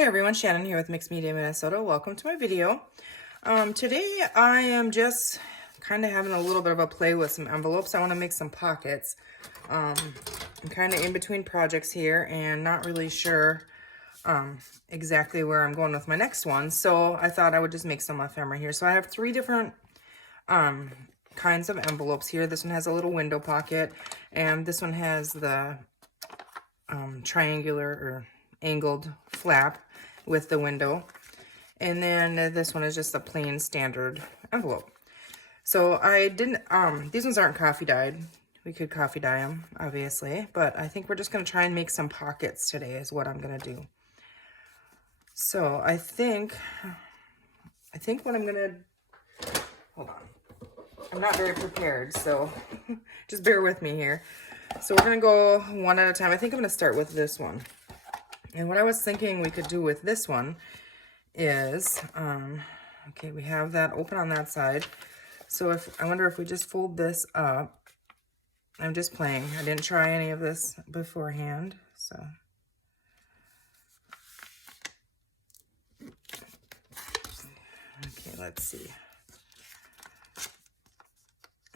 Hi everyone, Shannon here with Mixed Media Minnesota. Welcome to my video. Today I am just kind of having a little bit of a play with some envelopes. I want to make some pockets. I'm kind of in between projects here and not really sure exactly where I'm going with my next one. So I thought I would just make some ephemera here. So I have three different kinds of envelopes here. This one has a little window pocket, and this one has the triangular or angled flap with the window, and then this one is just a plain standard envelope. So I didn't these ones aren't coffee dyed. We could coffee dye them obviously, but I think we're just going to try and make some pockets today is what I'm going to do. So I think what I'm going to, hold on, I'm not very prepared, so just bear with me here. So we're going to go one at a time. I think I'm going to start with this one. And what I was thinking we could do with this one is, okay, we have that open on that side. So I wonder if we just fold this up. I'm just playing. I didn't try any of this beforehand, so. Okay, let's see.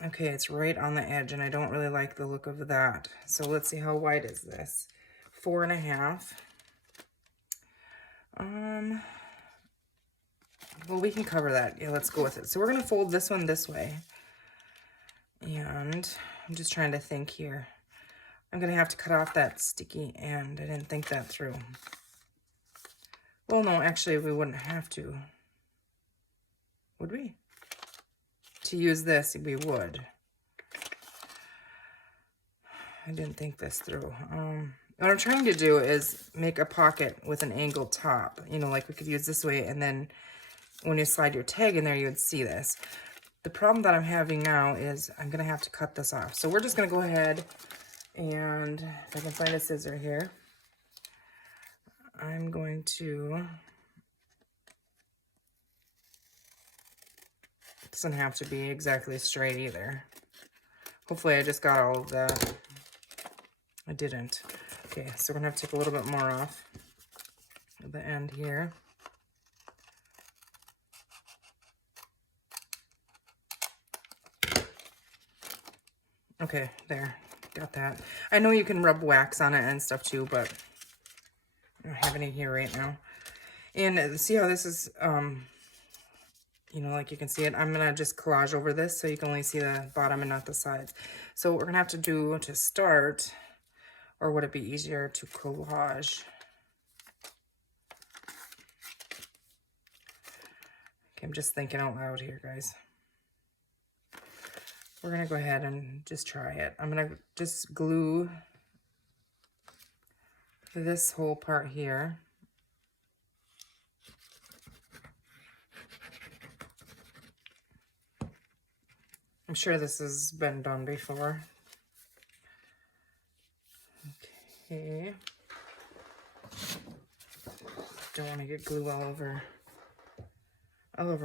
Okay, it's right on the edge, and I don't really like the look of that. So let's see, how wide is this? 4.5. Well, we can cover that. Yeah, let's go with it. So we're going to fold this one this way. And I'm just trying to think here. I'm going to have to cut off that sticky end. I didn't think that through. Well, no, actually, we wouldn't have to. Would we? To use this, we would. I didn't think this through. What I'm trying to do is make a pocket with an angled top. You know, like we could use this way, and then when you slide your tag in there, you would see this. The problem that I'm having now is I'm going to have to cut this off. So we're just going to go ahead and, if I can find a scissor here, I'm going to, it doesn't have to be exactly straight either. Hopefully I just got all of that. I didn't. Okay, so we're going to have to take a little bit more off at the end here. Okay, there, got that. I know you can rub wax on it and stuff too, but I don't have any here right now. And see how this is, you know, like you can see it. I'm gonna just collage over this so you can only see the bottom and not the sides. So what we're gonna have to do to start, or would it be easier to collage? Okay, I'm just thinking out loud here, guys. We're gonna go ahead and just try it. I'm gonna just glue this whole part here. I'm sure this has been done before. Okay. Don't want to get glue all over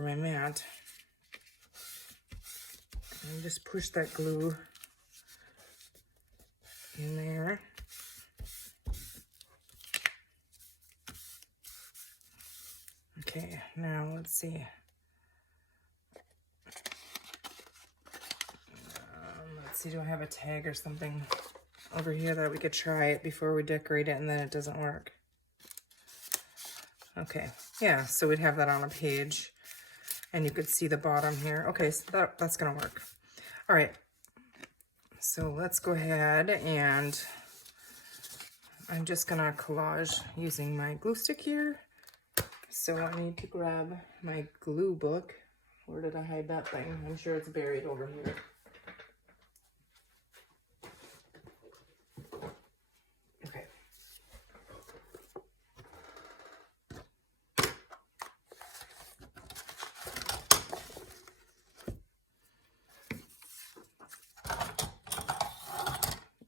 my mat. And just push that glue in there. Okay, now let's see. Let's see, do I have a tag or something over here that we could try it before we decorate it and then it doesn't work? Okay, yeah, so we'd have that on a page and you could see the bottom here. Okay, so that's gonna work. All right, so let's go ahead and I'm just gonna collage using my glue stick here. So I need to grab my glue book. Where did I hide that thing? I'm sure it's buried over here. Okay.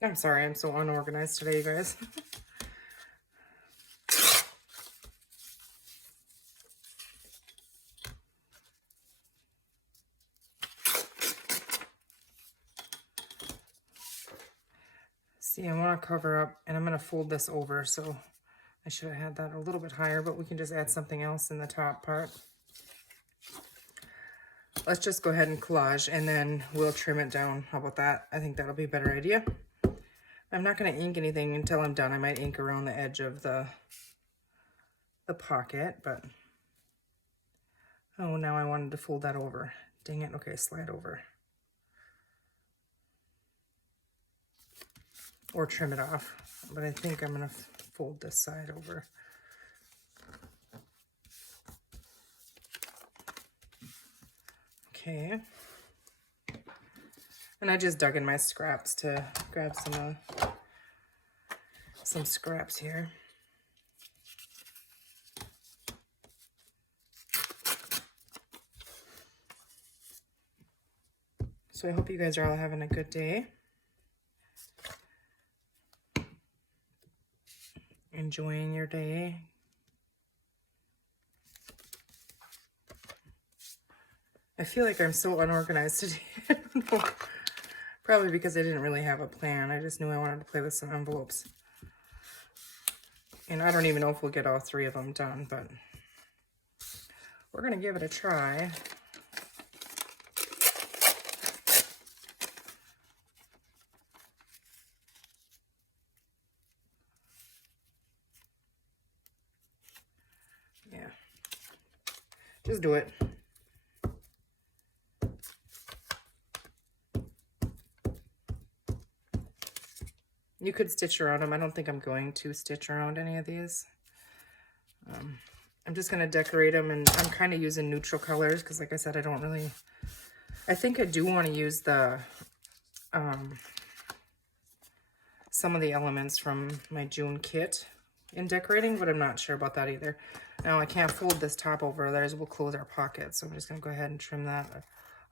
I'm sorry, I'm so unorganized today, you guys. See, I want to cover up, and I'm going to fold this over, so I should have had that a little bit higher, but we can just add something else in the top part. Let's just go ahead and collage, and then we'll trim it down. How about that? I think that'll be a better idea. I'm not going to ink anything until I'm done. I might ink around the edge of the pocket, but oh, now I wanted to fold that over. Dang it. Okay, slide over. Or trim it off. But I think I'm going to fold this side over. Okay. And I just dug in my scraps to grab some scraps here. So I hope you guys are all having a good day. Enjoying your day. I feel like I'm so unorganized today. I don't know. Probably because I didn't really have a plan. I just knew I wanted to play with some envelopes. And I don't even know if we'll get all 3 of them done, but we're going to give it a try. Yeah. Just do it. You could stitch around them. I don't think I'm going to stitch around any of these. I'm just going to decorate them, and I'm kind of using neutral colors because, like I said, I think I do want to use the some of the elements from my June kit in decorating, but I'm not sure about that either. Now, I can't fold this top over there, as we'll close our pocket, so I'm just going to go ahead and trim that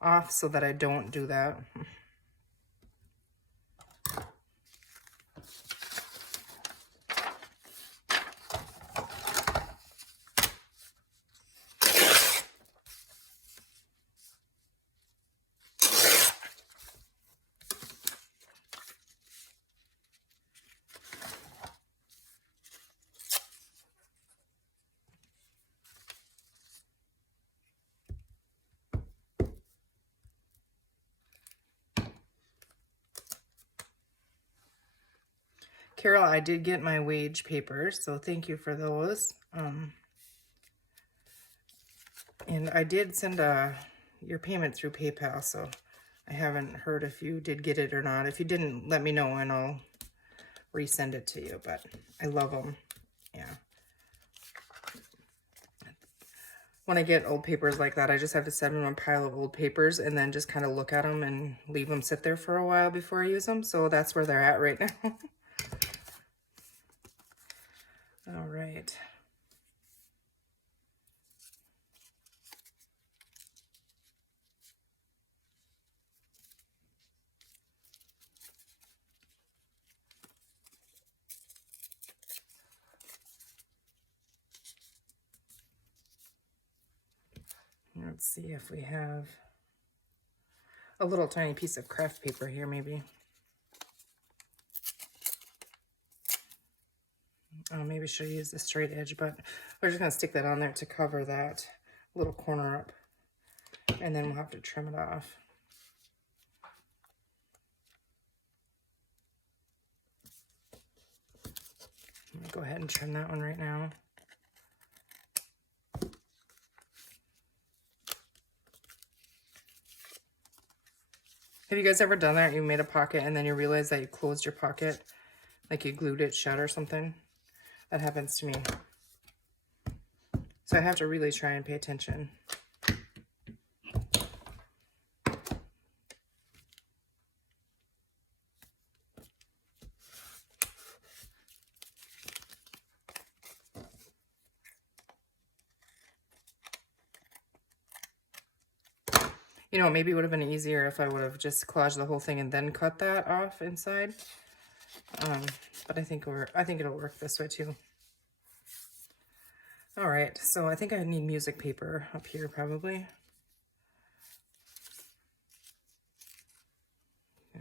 off so that I don't do that. Carol, I did get my wage papers, so thank you for those. And I did send your payment through PayPal, so I haven't heard if you did get it or not. If you didn't, let me know and I'll resend it to you, but I love them. Yeah. When I get old papers like that, I just have to set them in a pile of old papers and then just kind of look at them and leave them sit there for a while before I use them. So that's where they're at right now. All right. Let's see if we have a little tiny piece of craft paper here, maybe. Oh, maybe I should use the straight edge, but we're just going to stick that on there to cover that little corner up. And then we'll have to trim it off. I'm going to go ahead and trim that one right now. Have you guys ever done that? You made a pocket and then you realize that you closed your pocket, like you glued it shut or something? That happens to me. So I have to really try and pay attention. You know, maybe it would have been easier if I would have just collaged the whole thing and then cut that off inside. But I think it'll work this way too. All right, so I think I need music paper up here probably. Yeah.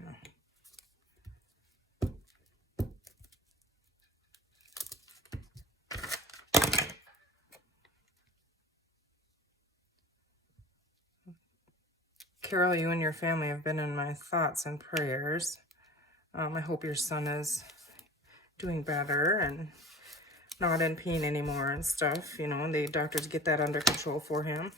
Carol, you and your family have been in my thoughts and prayers. I hope your son is doing better and not in pain anymore and stuff. You know, the doctors get that under control for him.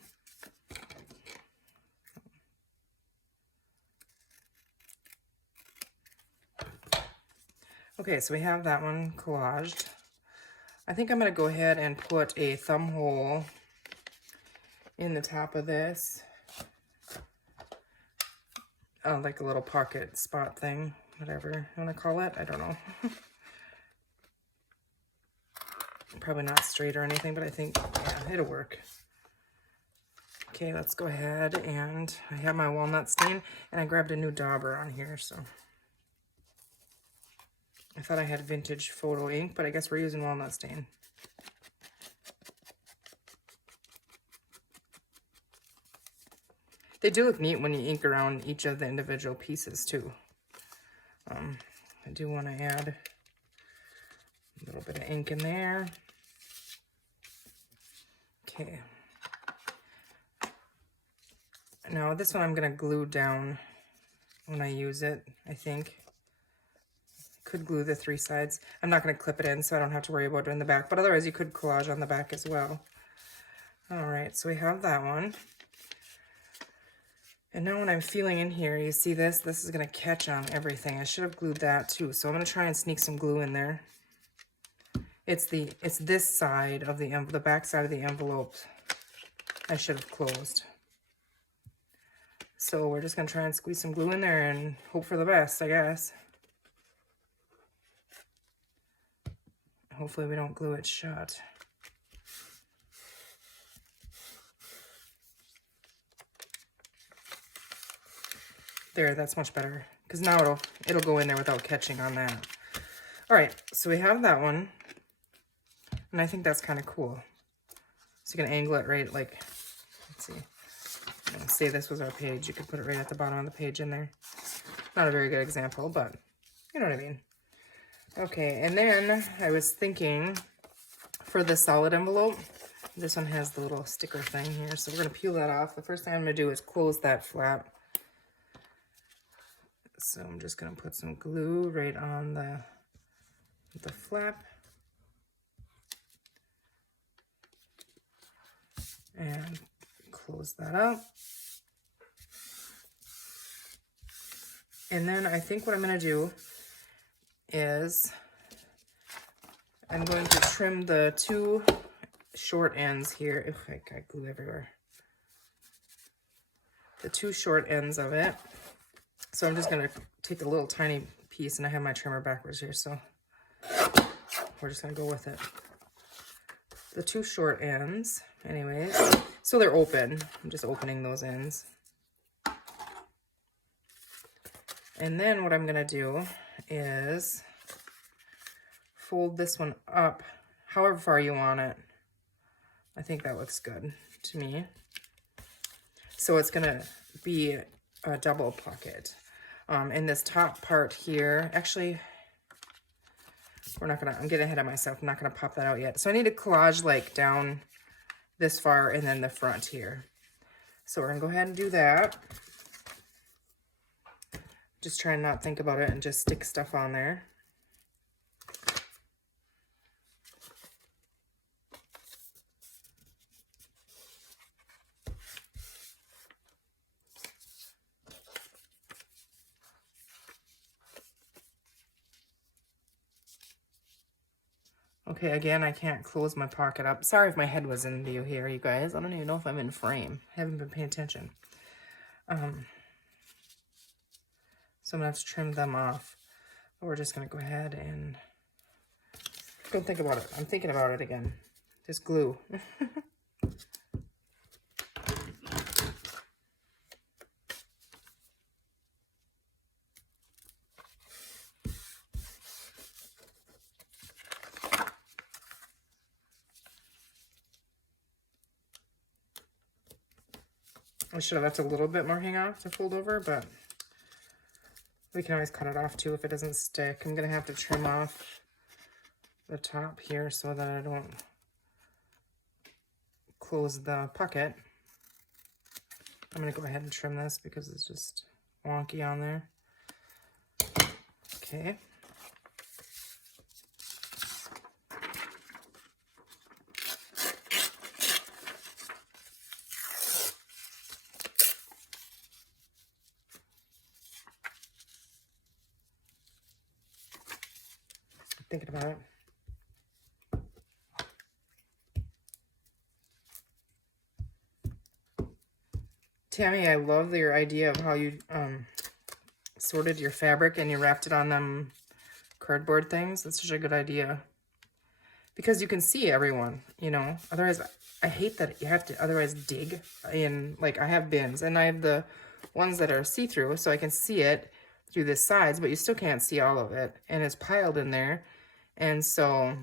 Okay, so we have that one collaged. I think I'm going to go ahead and put a thumb hole in the top of this. Like a little pocket spot thing, whatever you want to call it. I don't know. Probably not straight or anything, but I think, yeah, it'll work. Okay, let's go ahead, and I have my walnut stain, and I grabbed a new dauber on here, so. I thought I had vintage photo ink, but I guess we're using walnut stain. They do look neat when you ink around each of the individual pieces too. I do want to add a little bit of ink in there. Okay. Now this one I'm going to glue down when I use it, I think. Could glue the 3 sides. I'm not going to clip it in, so I don't have to worry about doing the back, but otherwise you could collage on the back as well. All right, so we have that one. And now when I'm feeling in here, you see this? This is going to catch on everything. I should have glued that too, so I'm going to try and sneak some glue in there. It's this side of the back side of the envelope I should have closed. So we're just going to try and squeeze some glue in there and hope for the best, I guess. Hopefully we don't glue it shut. There, that's much better. Because now it'll go in there without catching on that. All right, so we have that one. And I think that's kind of cool. So you can angle it right, like, let's see. Say this was our page. You could put it right at the bottom of the page in there. Not a very good example, but you know what I mean. Okay, and then I was thinking for the solid envelope, this one has the little sticker thing here, so we're going to peel that off. The first thing I'm going to do is close that flap. So I'm just going to put some glue right on the flap. And close that up. And then I think what I'm going to do is I'm going to trim the 2 short ends here. If I got glue everywhere. The 2 short ends of it. So I'm just going to take a little tiny piece, and I have my trimmer backwards here, so we're just going to go with it. The 2 short ends, anyways. So they're open. I'm just opening those ends. And then what I'm going to do is fold this one up however far you want it. I think that looks good to me. So it's going to be a double pocket. In this top part here, actually, I'm getting ahead of myself. I'm not going to pop that out yet. So I need to collage like down this far and then the front here. So we're going to go ahead and do that. Just try and not think about it and just stick stuff on there. Okay, again, I can't close my pocket up. Sorry if my head was in view here, you guys. I don't even know if I'm in frame. I haven't been paying attention. So I'm going to have to trim them off. But we're just going to go ahead and... Don't think about it. I'm thinking about it again. Just glue. I should have left a little bit more hang off to fold over, but we can always cut it off too if it doesn't stick. I'm going to have to trim off the top here so that I don't close the pocket. I'm going to go ahead and trim this because it's just wonky on there. Okay. Thinking about it. Tammy, I love your idea of how you sorted your fabric and you wrapped it on them cardboard things. That's such a good idea. Because you can see everyone, you know. Otherwise, I hate that you have to otherwise dig in. Like, I have bins, and I have the ones that are see-through, so I can see it through the sides, but you still can't see all of it. And it's piled in there. And so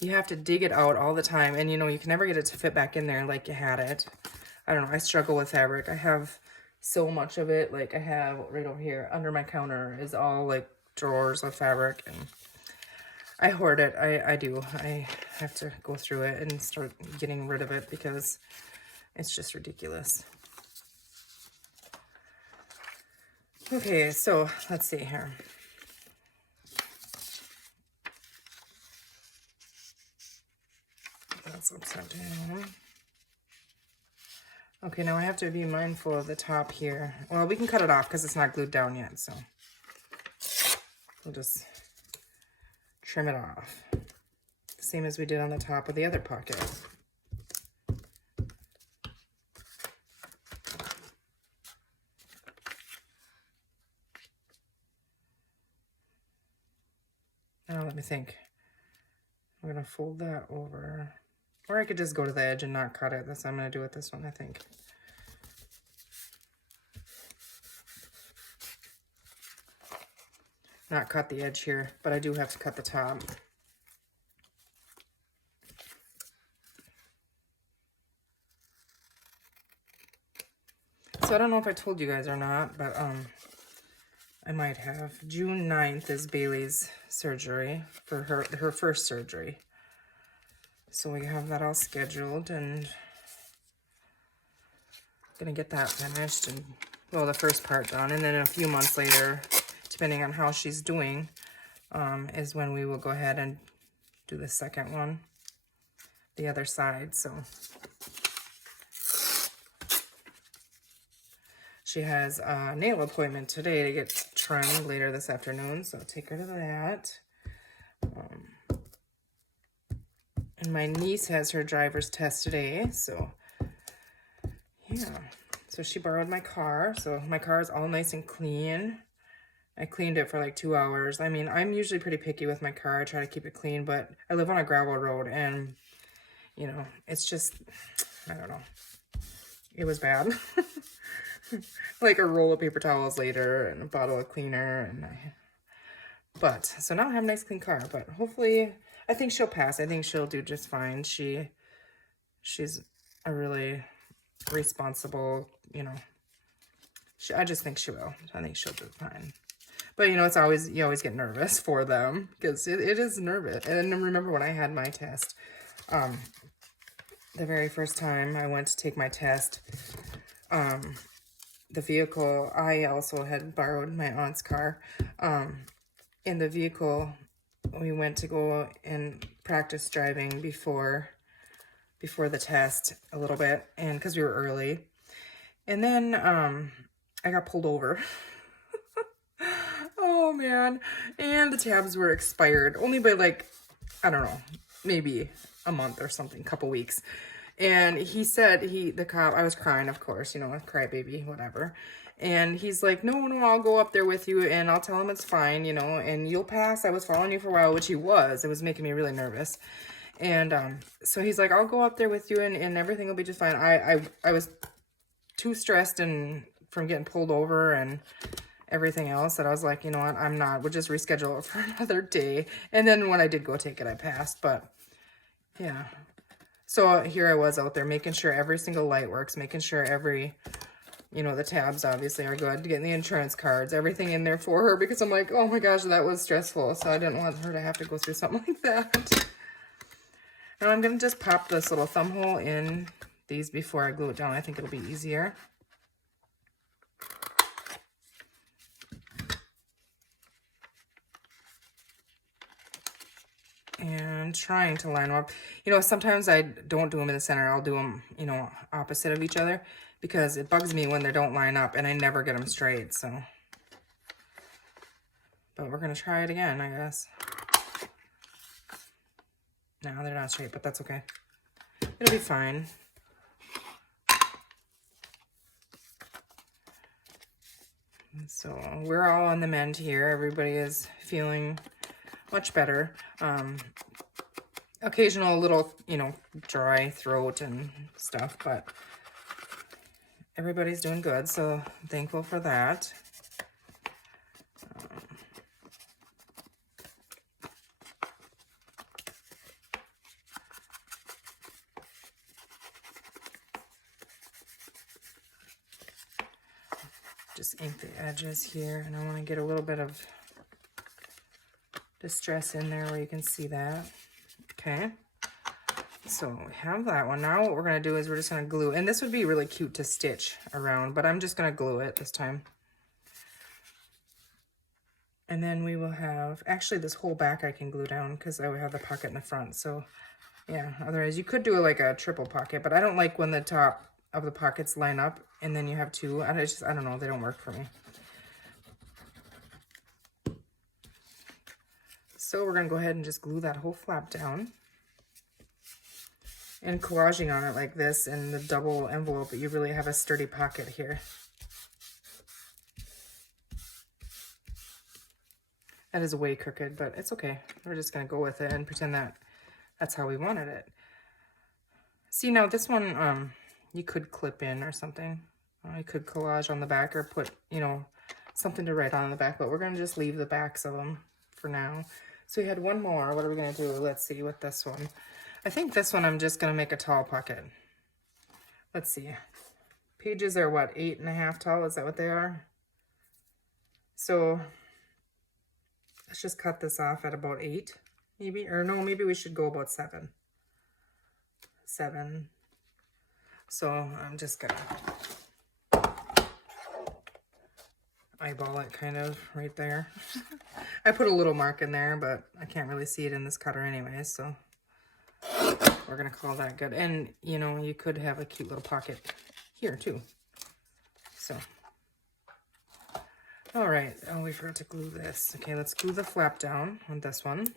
you have to dig it out all the time. And, you know, you can never get it to fit back in there like you had it. I don't know. I struggle with fabric. I have so much of it. Like, I have right over here under my counter is all, like, drawers of fabric. And I hoard it. I do. I have to go through it and start getting rid of it because it's just ridiculous. Okay, so let's see here. That's upside down. Okay, now I have to be mindful of the top here. Well, we can cut it off because it's not glued down yet, so we'll just trim it off. Same as we did on the top of the other pocket. Now let me think. I'm gonna fold that over. Or I could just go to the edge and not cut it. That's what I'm gonna do with this one, I think. Not cut the edge here, but I do have to cut the top. So I don't know if I told you guys or not, but I might have. June 9th is Bailey's surgery for her first surgery. So we have that all scheduled and gonna get that finished and, well, the first part done. And then a few months later, depending on how she's doing, is when we will go ahead and do the second one, the other side. So she has a nail appointment today to get trimmed later this afternoon, so I'll take her to that. And my niece has her driver's test today, so yeah. So she borrowed my car, so my car is all nice and clean. I cleaned it for like 2 hours. I mean, I'm usually pretty picky with my car. I try to keep it clean, but I live on a gravel road, and, you know, it's just, I don't know. It was bad. Like a roll of paper towels later and a bottle of cleaner. But, so now I have a nice clean car, but hopefully, I think she'll pass. I think she'll do just fine. She's a really responsible, you know, I just think she will. I think she'll do fine. But, you know, it's always, you always get nervous for them because it is nervous. And remember when I had my test, the very first time I went to take my test, the vehicle, I also had borrowed my aunt's car. In the vehicle, we went to go and practice driving before the test a little bit, and because we were early. And then I got pulled over. Oh, man. And the tabs were expired, only by, like, I don't know, maybe a month or something, couple weeks. And he said, the cop, I was crying, of course, you know, a crybaby, whatever. And he's like, no, I'll go up there with you and I'll tell him it's fine, you know, and you'll pass. I was following you for a while, which he was. It was making me really nervous. And so he's like, I'll go up there with you and everything will be just fine. I was too stressed and from getting pulled over and everything else that I was like, you know what, I'm not. We'll just reschedule it for another day. And then when I did go take it, I passed. But yeah. So here I was out there making sure every single light works, making sure every, you know, the tabs obviously are good, getting the insurance cards, everything in there for her, because I'm like, oh my gosh, that was stressful. So I didn't want her to have to go through something like that. Now I'm going to just pop this little thumb hole in these before I glue it down. I think it'll be easier. I'm trying to line them up. You know, sometimes I don't do them in the center. I'll do them, you know, opposite of each other because it bugs me when they don't line up and I never get them straight, so. But we're going to try it again, I guess. No, they're not straight, but that's okay. It'll be fine. So we're all on the mend here. Everybody is feeling much better. Occasional little, you know, dry throat and stuff, but everybody's doing good, so I'm thankful for that. Just ink the edges here, and I want to get a little bit of distress in there where you can see that. Okay, so we have that one. Now what we're going to do is we're just going to glue, and this would be really cute to stitch around, but I'm just going to glue it this time. And then we will have, actually this whole back I can glue down because I would have the pocket in the front, so yeah, otherwise you could do like a triple pocket, but I don't like when the top of the pockets line up and then you have two. I don't know, they don't work for me. So we're gonna go ahead and just glue that whole flap down. And collaging on it like this in the double envelope, but you really have a sturdy pocket here. That is way crooked, but it's okay. We're just gonna go with it and pretend that that's how we wanted it. See, now this one, you could clip in or something. I could collage on the back or put, you know, something to write on the back, but we're going to just leave the backs of them for now. So we had one more. What are we going to do? Let's see with this one. I think this one I'm just going to make a tall pocket. Let's see. Pages are what, 8.5 tall? Is that what they are? So let's just cut this off at about 8, maybe. Or no, maybe we should go about 7. 7. So I'm just gonna eyeball it kind of right there. I put a little mark in there, but I can't really see it in this cutter anyway, so we're gonna call that good. And you know, you could have a cute little pocket here too. So, all right, oh, we forgot to glue this. Okay, let's glue the flap down on this one.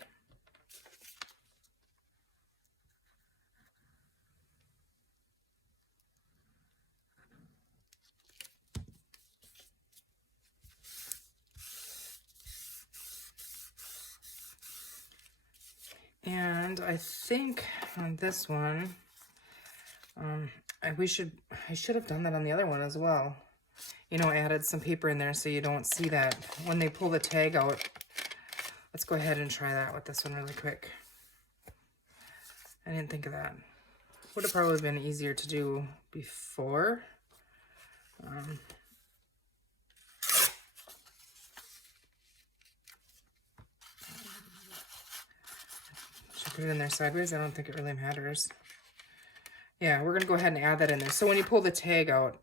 And I think on this one, I should have done that on the other one as well. You know, added some paper in there so you don't see that when they pull the tag out. Let's go ahead and try that with this one really quick. I didn't think of that. Would have probably been easier to do before. Put it in there sideways. I don't think it really matters. Yeah, we're gonna go ahead and add that in there. So when you pull the tag out,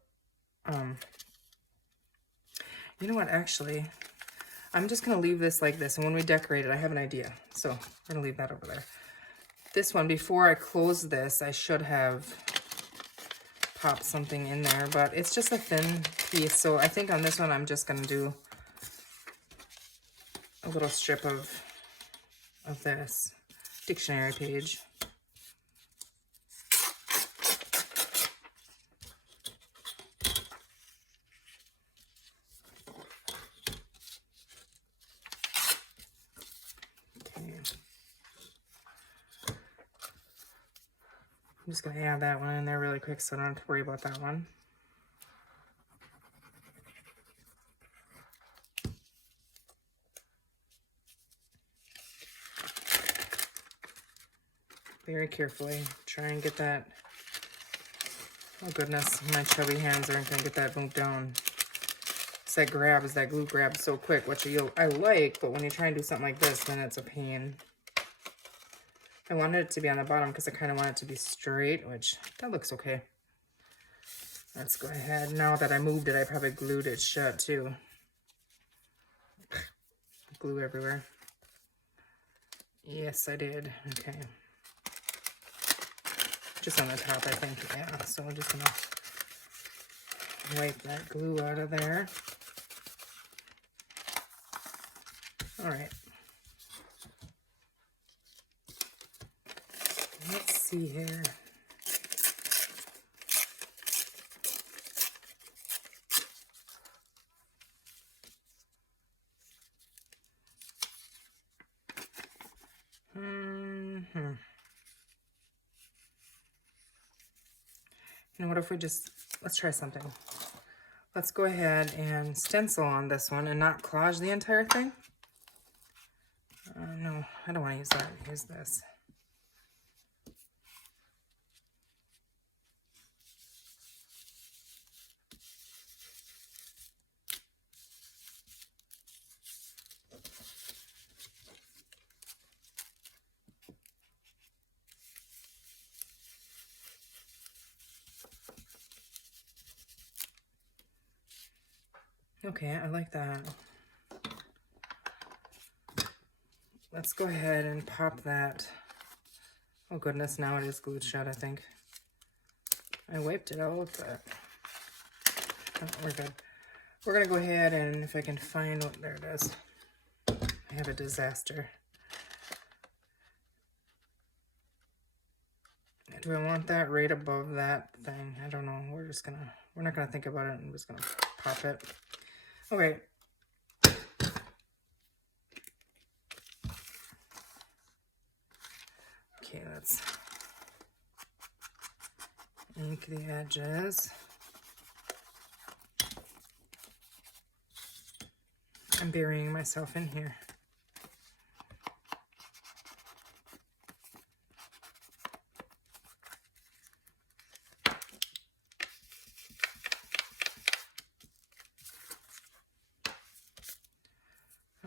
you know what, actually, I'm just gonna leave this like this, and when we decorate it, I have an idea. So we're gonna leave that over there. This one, before I close this, I should have popped something in there, but it's just a thin piece. So I think on this one, I'm just gonna do a little strip of this dictionary page. Okay. I'm just going to add that one in there really quick so I don't have to worry about that one. Very carefully try and get that. Oh goodness, my chubby hands aren't going to get that moved down. It's that glue grabs so quick, which I like, but when you try and do something like this, then it's a pain. I wanted it to be on the bottom because I kind of want it to be straight, which that looks okay. Let's go ahead. Now that I moved it, I probably glued it shut too. Glue everywhere. Yes, I did. Okay. Just on the top, I think. Yeah, so I'm just gonna wipe that glue out of there. All right. Let's see here. You know, what if we just, let's try something. Let's go ahead and stencil on this one and not collage the entire thing. No, I don't want to use that. Use this. Okay, I like that. Let's go ahead and pop that. Oh goodness, now it is glued shut, I think. I wiped it out, but oh, we're good. We're gonna go ahead and if I can find what, there it is. I have a disaster. Do I want that right above that thing? I don't know. We're not gonna think about it. I'm just gonna pop it. Okay. Okay, let's ink the edges. I'm burying myself in here.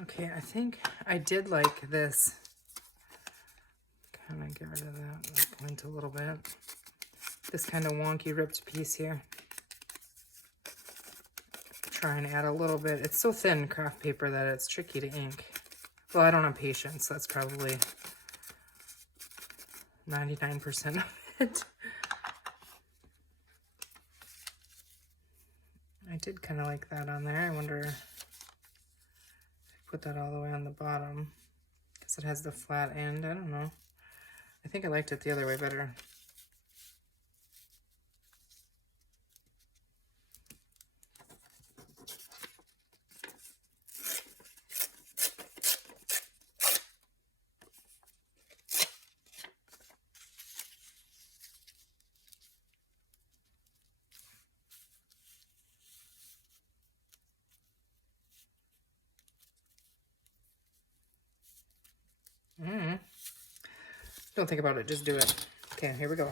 Okay, I think I did like this. Kind of get rid of that lint a little bit. This kind of wonky ripped piece here. Try and add a little bit. It's so thin, craft paper, that it's tricky to ink. Well, I don't have patience. That's probably 99% of it. I did kind of like that on there. I wonder if I put that all the way on the bottom because it has the flat end. I don't know. I think I liked it the other way better. Don't think about it, just do it. Okay, here we go.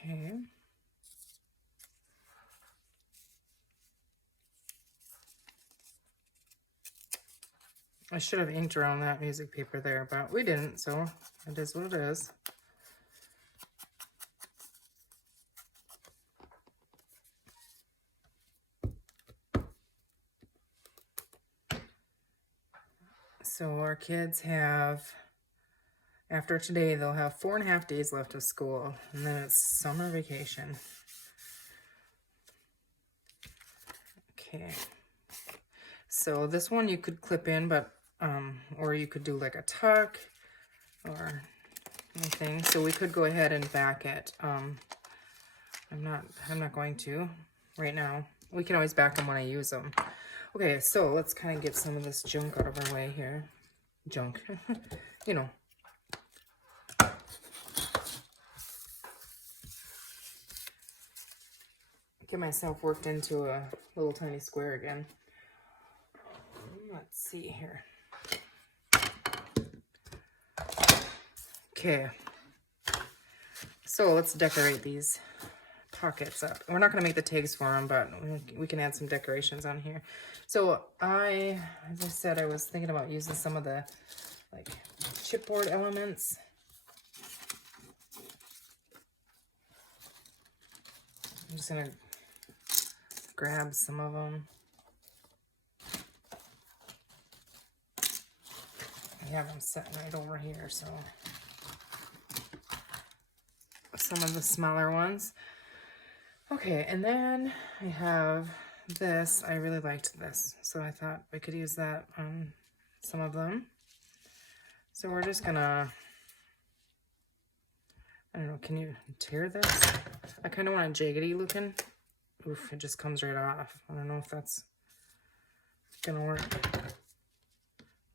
Okay. I should have inked around that music paper there, but we didn't, so it is what it is. So our kids have, after today, they'll have 4.5 days left of school, and then it's summer vacation. Okay. So this one you could clip in, but or you could do like a tuck or anything. So we could go ahead and back it. I'm not going to right now. We can always back them when I use them. Okay, so let's kind of get some of this junk out of our way here. Junk, you know. get myself worked into a little tiny square again. Let's see here. Okay. So let's decorate these pockets up. We're not going to make the tags for them, but we can add some decorations on here. So as I said, I was thinking about using some of the like chipboard elements. I'm just going to grab some of them. I have them sitting right over here, so some of the smaller ones. Okay, and then I have this. I really liked this, so I thought we could use that on some of them. So we're just gonna, I don't know, can you tear this? I kind of want a jaggedy looking. Oof, it just comes right off. I don't know if that's gonna work.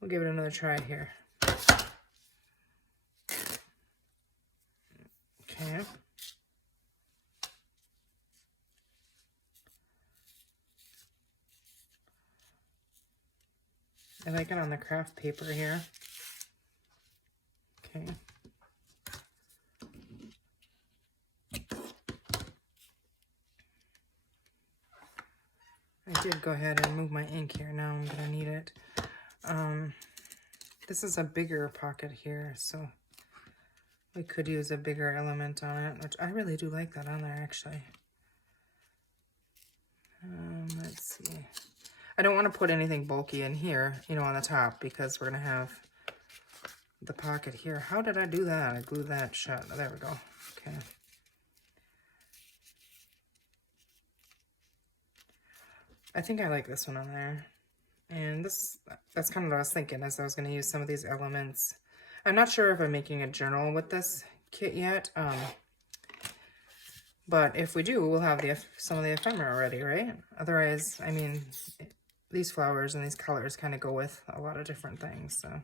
We'll give it another try here. Okay. I like it on the craft paper here. Okay. I did go ahead and move my ink here. Now I'm gonna need it. This is a bigger pocket here, so we could use a bigger element on it, which I really do like that on there, actually. Let's see. I don't want to put anything bulky in here, you know, on the top, because we're going to have the pocket here. How did I do that? I glued that shut. Oh, there we go. Okay. I think I like this one on there. And that's kind of what I was thinking, as I was going to use some of these elements. I'm not sure if I'm making a journal with this kit yet. But if we do, we'll have some of the ephemera already, right? Otherwise, I mean, these flowers and these colors kind of go with a lot of different things, so.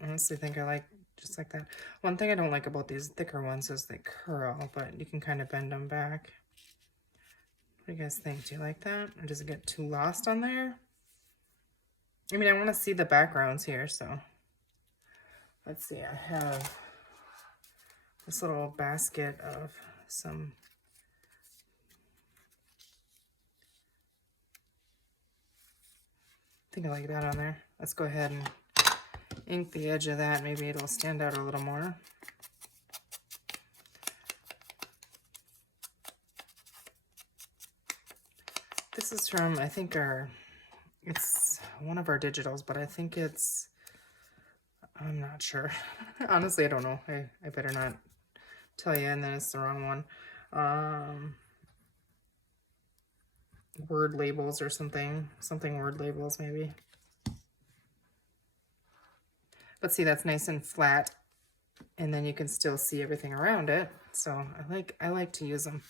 I honestly think I like just like that. One thing I don't like about these thicker ones is they curl, but you can kind of bend them back. What do you guys think? Do you like that? Or does it get too lost on there? I mean, I want to see the backgrounds here, so. Let's see, I have this little basket of some I think I like that on there. Let's go ahead and ink the edge of that. Maybe it'll stand out a little more. This is from, I think, it's one of our digitals, but I think it's, I'm not sure. Honestly, I don't know. I better not tell you, and then it's the wrong one. Word labels or something word labels maybe. But see, that's nice and flat, and then you can still see everything around it. So I like to use them.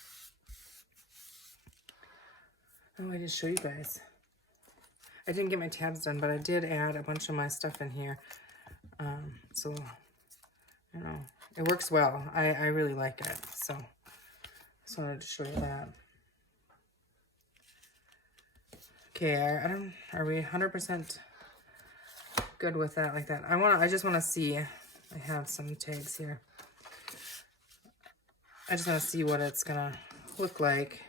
Oh, I just show you guys. I didn't get my tabs done, but I did add a bunch of my stuff in here. So I don't know, it works well. I really like it. So just wanted to show you that. Okay, are we 100% good with that like that? I just want to see, I have some tags here. I just want to see what it's going to look like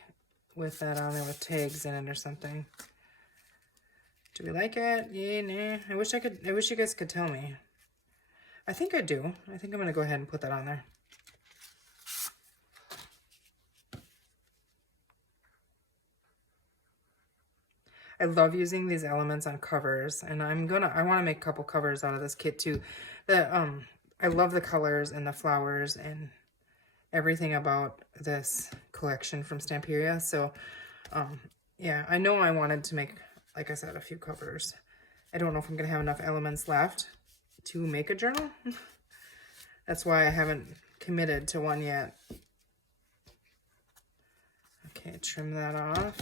with that on there with tags in it or something. Do we like it? Yeah, nah. I wish you guys could tell me. I think I do. I think I'm going to go ahead and put that on there. I love using these elements on covers, and I want to make a couple covers out of this kit too. I love the colors and the flowers and everything about this collection from Stamperia. So, yeah, I know I wanted to make, like I said, a few covers. I don't know if I'm going to have enough elements left to make a journal. That's why I haven't committed to one yet. Okay, trim that off.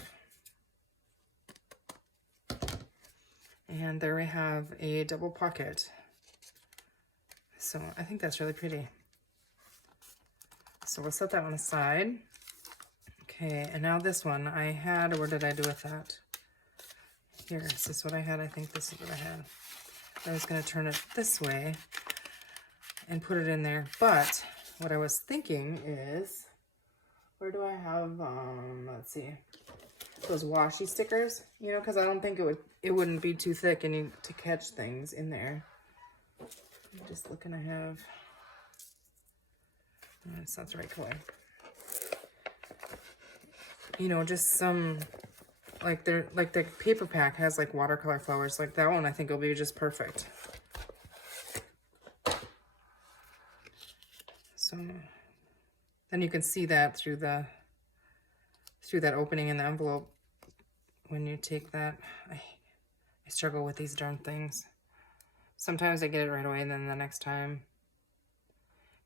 And there we have a double pocket. So I think that's really pretty. So we'll set that one aside. Okay, and now this one I had, where did I do with that? Here, is this what I had? I think this is what I had. I was gonna turn it this way and put it in there, but what I was thinking is, where do I have, let's see, those washi stickers, you know, because I don't think it wouldn't be too thick and to catch things in there. I'm just looking, I have, that's not the right color. You know, just some, like the paper pack has like watercolor flowers, like that one I think will be just perfect. So then you can see that through that opening in the envelope when you take that. I struggle with these darn things. Sometimes I get it right away, and then the next time,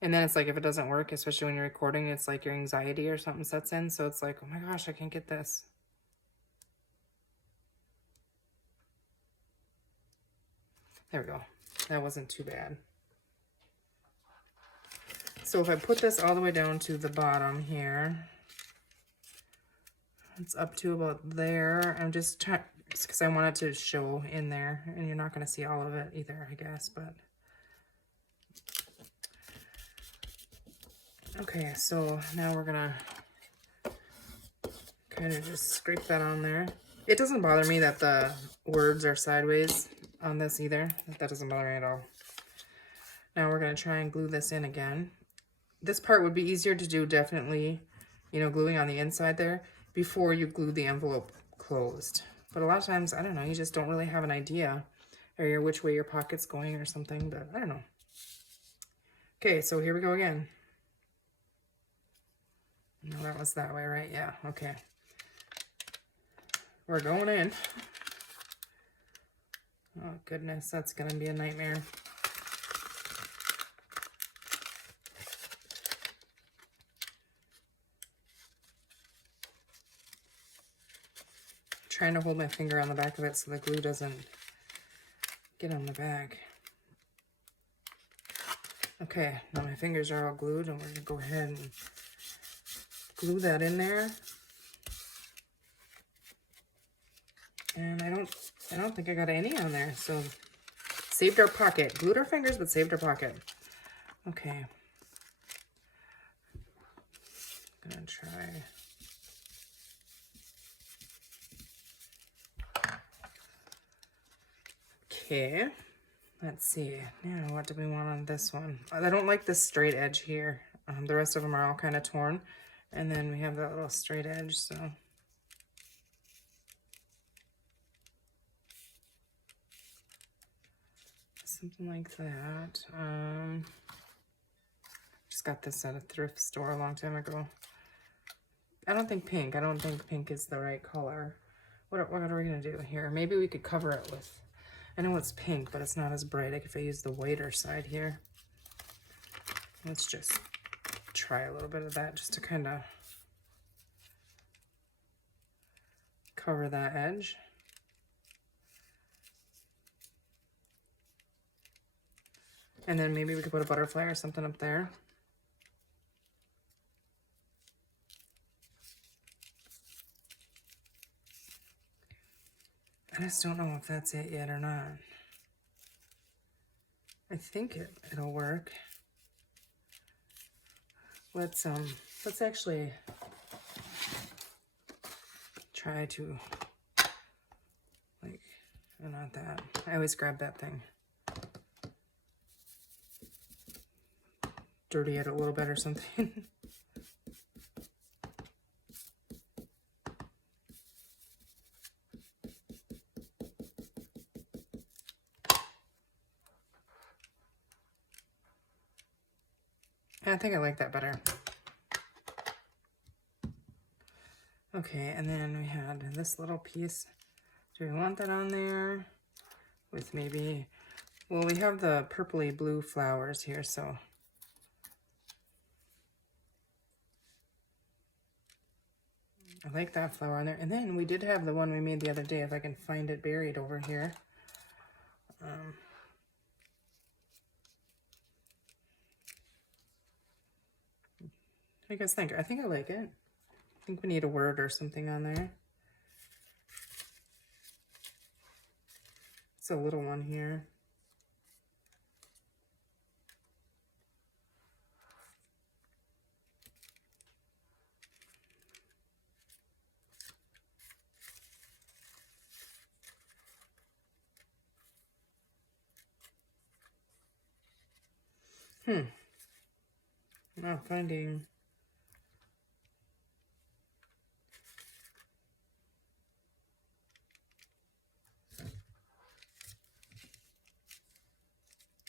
and then it's like if it doesn't work, especially when you're recording, it's like your anxiety or something sets in. So it's like, oh my gosh, I can't get this. There we go. That wasn't too bad. So if I put this all the way down to the bottom here, it's up to about there. I'm just trying, because I want it to show in there, and you're not going to see all of it either, I guess, but. Okay, so now we're going to kind of just scrape that on there. It doesn't bother me that the words are sideways on this either. That doesn't bother me at all. Now we're going to try and glue this in again. This part would be easier to do, definitely, you know, gluing on the inside there before you glue the envelope closed. But a lot of times, I don't know, you just don't really have an idea or which way your pocket's going or something, but I don't know. Okay, so here we go again. No, that was that way, right? Yeah, okay. We're going in. Oh, goodness, that's going to be a nightmare. Trying to hold my finger on the back of it so the glue doesn't get on the back. Okay, now my fingers are all glued, and we're going to go ahead and glue that in there. And I don't think I got any on there, so saved our pocket. Glued our fingers, but saved our pocket. Okay. I'm gonna try. Okay. Let's see. Now, what do we want on this one? I don't like this straight edge here. The rest of them are all kind of torn. And then we have that little straight edge, so. Something like that. Just got this at a thrift store a long time ago. I don't think pink is the right color. What are we gonna do here? Maybe we could cover it with, I know it's pink, but it's not as bright. Like if I use the whiter side here. Let's just try a little bit of that just to kind of cover that edge. And then maybe we could put a butterfly or something up there. I just don't know if that's it yet or not. I think it'll work. Let's actually try to, like, not that. I always grab that thing. Dirty it a little bit or something. I think I like that better. Okay, and then we had this little piece. Do we want that on there? With maybe, well, we have the purpley blue flowers here, so. I like that flower on there. And then we did have the one we made the other day, if I can find it buried over here. What do you guys think? I think I like it. I think we need a word or something on there. It's a little one here. I'm not finding.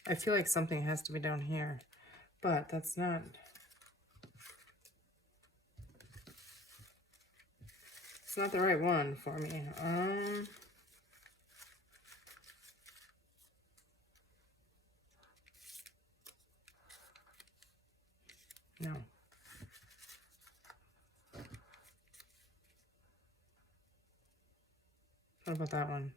I feel like something has to be down here, but that's not. It's not the right one for me. No. What about that one?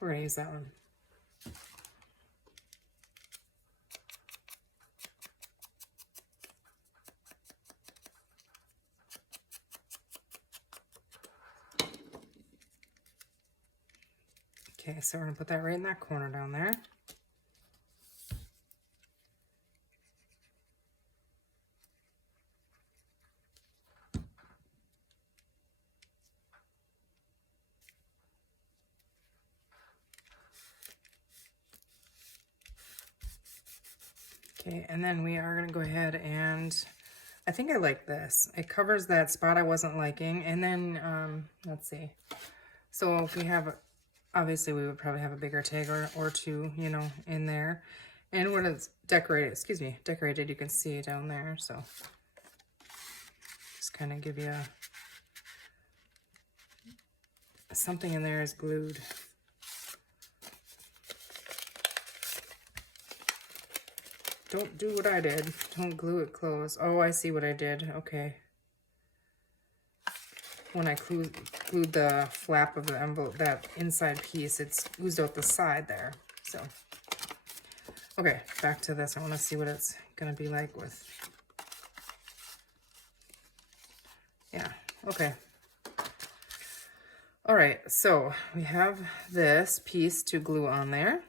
We're gonna use that one. Okay, so we're gonna put that right in that corner down there. Okay, and then we are gonna go ahead and, I think I like this. It covers that spot I wasn't liking. And then, let's see. So if we have, obviously we would probably have a bigger tag or two, you know, in there. And when it's decorated, decorated, you can see down there. So just kind of give you something in there is glued. Don't do what I did. Don't glue it closed. Oh, I see what I did. Okay. When I glued the flap of the envelope, that inside piece, it's oozed out the side there. So, okay, back to this. I want to see what it's going to be like with. Yeah, okay. All right, so we have this piece to glue on there.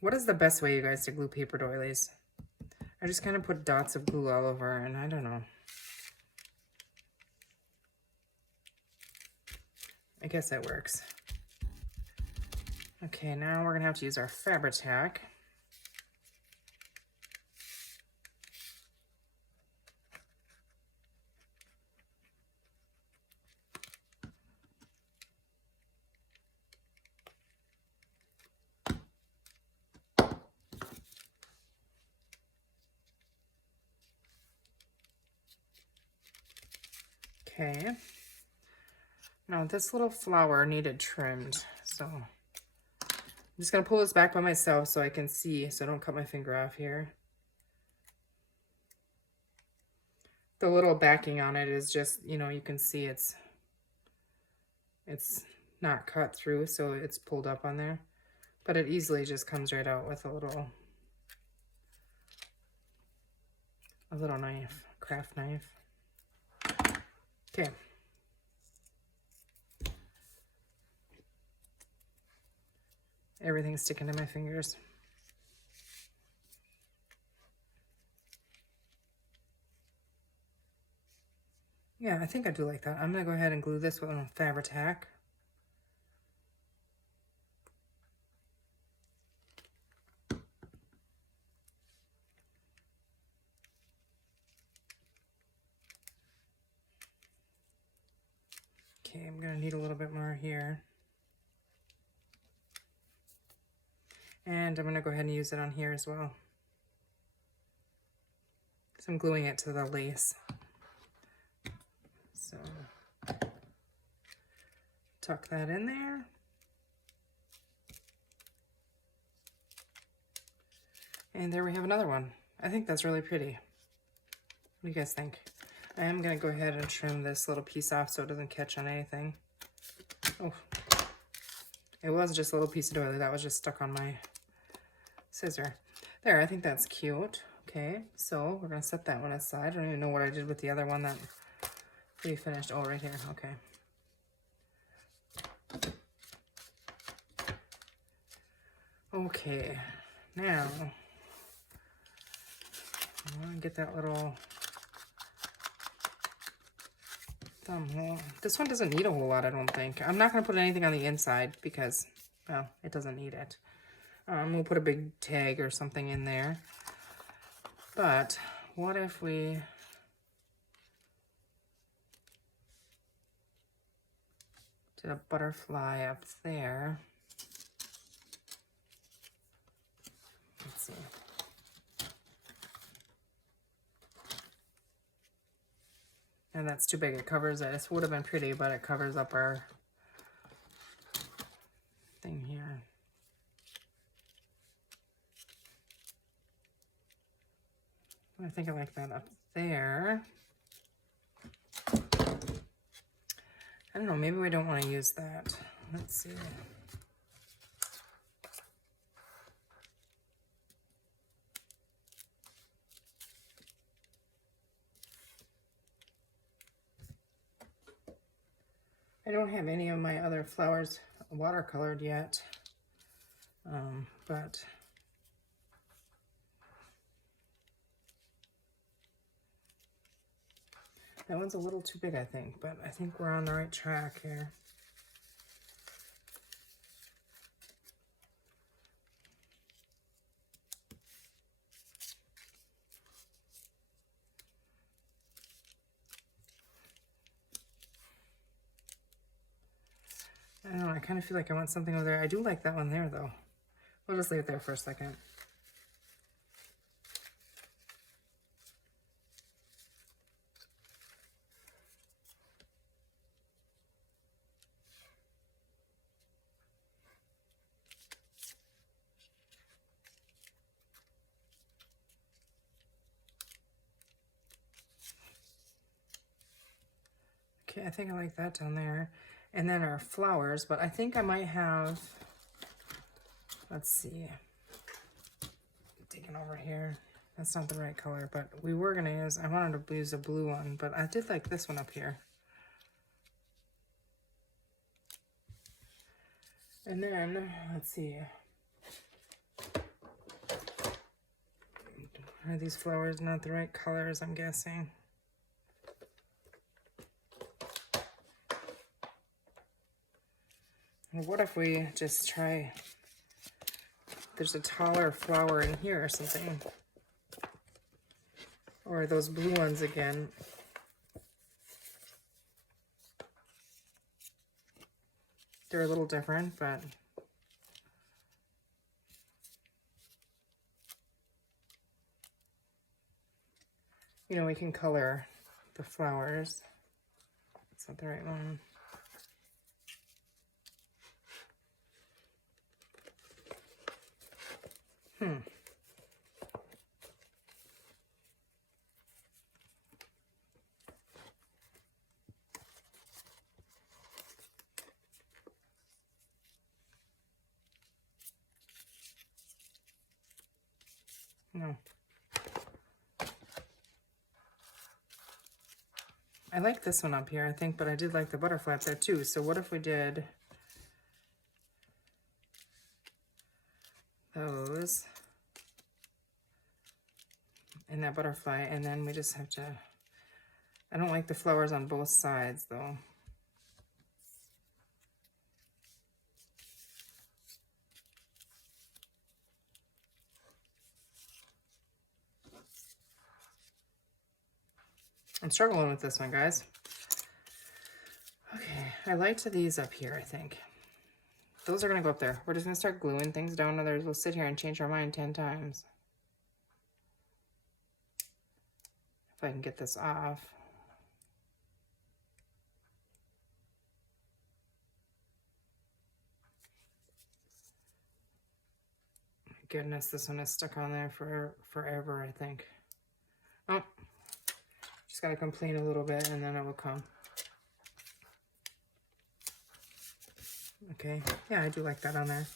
What is the best way, you guys, to glue paper doilies? I just kind of put dots of glue all over, and I don't know. I guess that works. Okay, now we're gonna have to use our Fabri-Tac. Okay. Now this little flower needed trimmed, so I'm just gonna pull this back by myself so I can see, so I don't cut my finger off here. The little backing on it is just, you know, you can see it's not cut through, so it's pulled up on there. But it easily just comes right out with a little knife, craft knife. Okay. Everything's sticking to my fingers. Yeah, I think I do like that. I'm gonna go ahead and glue this with a Fabri-Tac. Okay, I'm gonna need a little bit more here. And I'm gonna go ahead and use it on here as well. So I'm gluing it to the lace. So tuck that in there. And there we have another one. I think that's really pretty. What do you guys think? I am gonna go ahead and trim this little piece off so it doesn't catch on anything. Oh, it was just a little piece of doily that was just stuck on my scissor. There, I think that's cute. Okay, so we're gonna set that one aside. I don't even know what I did with the other one that we finished. Oh, right here, okay. Okay, now, I want to get that little thumb hole. This one doesn't need a whole lot, I don't think. I'm not going to put anything on the inside because, well, it doesn't need it. We'll put a big tag or something in there. But what if we did a butterfly up there? Let's see. And that's too big. It covers it. This would have been pretty, but it covers up our thing here. I think I like that up there. I don't know. Maybe we don't want to use that. Let's see. I don't have any of my other flowers watercolored yet, but that one's a little too big, I think, but I think we're on the right track here. I don't know, I kind of feel like I want something over there. I do like that one there, though. We'll just leave it there for a second. Okay, I think I like that down there. And then our flowers, but I think I might have, let's see, taking over here. That's not the right color, but we were gonna use, I wanted to use a blue one, but I did like this one up here. And then, let's see. Are these flowers not the right colors, I'm guessing? What if we just try, there's a taller flower in here or something. Or those blue ones again. They're a little different, but you know, we can color the flowers. It's not the right one. No. I like this one up here, I think, but I did like the butterfly up there too. So what if we did those and that butterfly, and then we just have to, I don't like the flowers on both sides though. I'm struggling with this one, guys. Okay, I liked these up here, I think. Those are gonna go up there. We're just gonna start gluing things down to there. We'll sit here and change our mind 10 times. If I can get this off. goodness, this one is stuck on there for forever, I think. Oh, just gotta complain a little bit and then it will come. Okay, yeah, I do like that on there.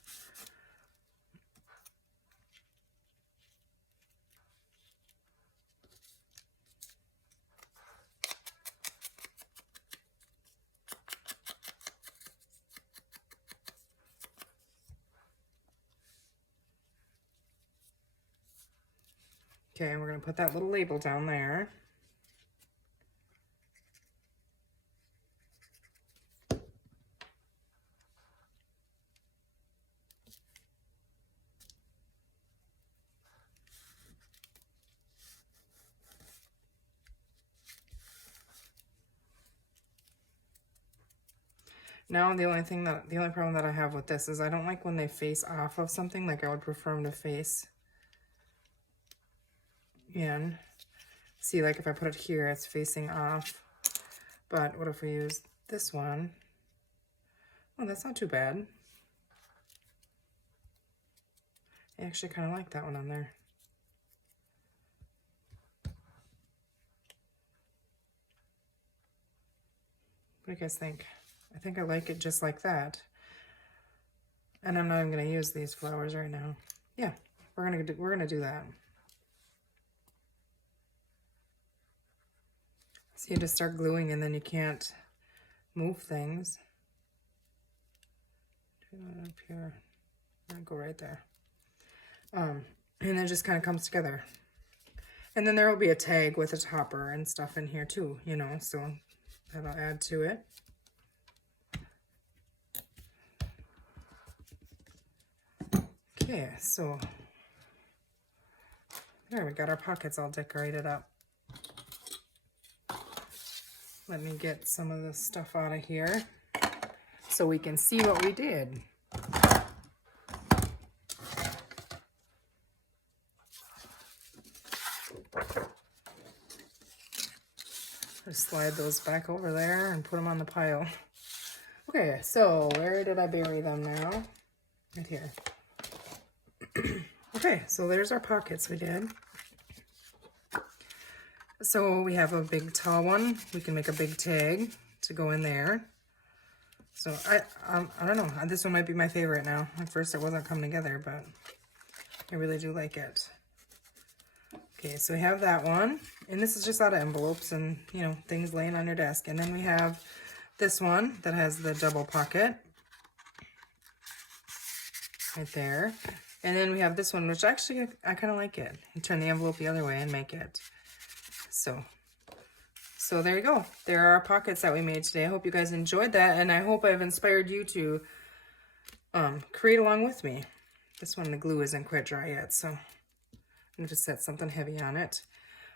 Okay, we're gonna put that little label down there. Now the only problem that I have with this is I don't like when they face off of something. Like I would prefer them to face in. See, like if I put it here, it's facing off. But what if we use this one? Oh, that's not too bad. I actually kind of like that one on there. What do you guys think? I think I like it just like that. And I'm not even going to use these flowers right now. Yeah, we're gonna do that. So you just start gluing and then you can't move things. Up here, I'll go right there. And then it just kind of comes together. And then there will be a tag with a topper and stuff in here too, you know, so that'll add to it. Okay, so there we got our pockets all decorated up. Let me get some of this stuff out of here so we can see what we did. Just slide those back over there and put them on the pile. Okay, so where did I bury them now? Right here. Okay, so there's our pockets we did. So we have a big tall one. We can make a big tag to go in there. So I don't know. This one might be my favorite now. At first it wasn't coming together, but I really do like it. Okay, so we have that one. And this is just out of envelopes and, you know, things laying on your desk. And then we have this one that has the double pocket. Right there. And then we have this one, which actually I kind of like it. You turn the envelope the other way and make it. So there you go. There are our pockets that we made today. I hope you guys enjoyed that, and I hope I've inspired you to create along with me. This one, the glue isn't quite dry yet, so I'm gonna just set something heavy on it.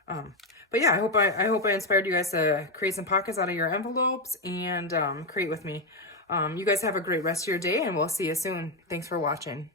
But yeah, I hope I inspired you guys to create some pockets out of your envelopes and create with me. You guys have a great rest of your day, and we'll see you soon. Thanks for watching.